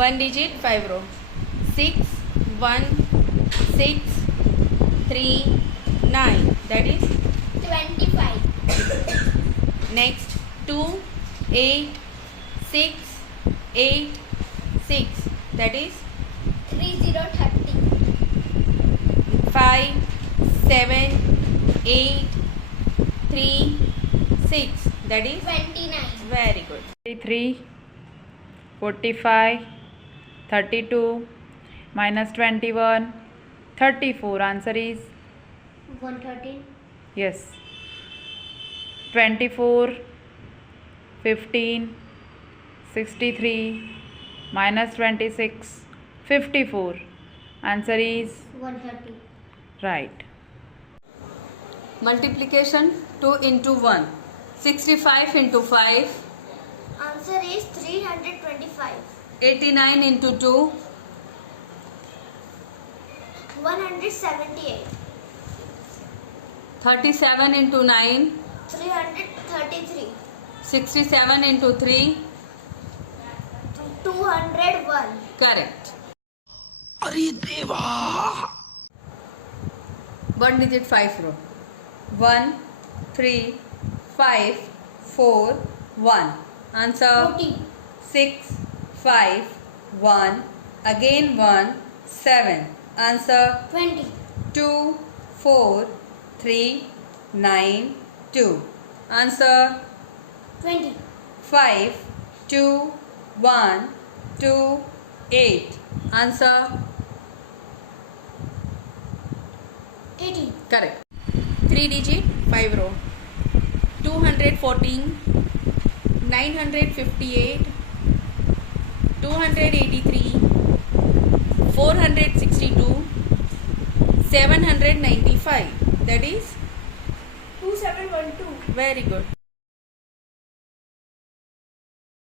1 digit 5 row. 6 1 6 3 9, that is 25. next 2 8 6 8 6, that is 30. 5 7 8 3 6, that is 29. very good. 33, 45, 32, minus 21, 34. Answer is 113. yes. 24, 15, 63, minus 26, 54. Answer is 130. right. Multiplication 2 into 1. 65 into 5. Answer is 325. 89 into 2. 178. 37 into 9. 333. 67 into 3. 201. Correct. One digit 5 row. 1 3 5 4 1. Answer 40. 6 5 1. Again 1 7. Answer 20. 2 4 3 9 2. Answer 20. 5 2 1 2 8. Answer 80. correct. 3 digit 5 row. 214 958 283 462 795, that is 2712. very good.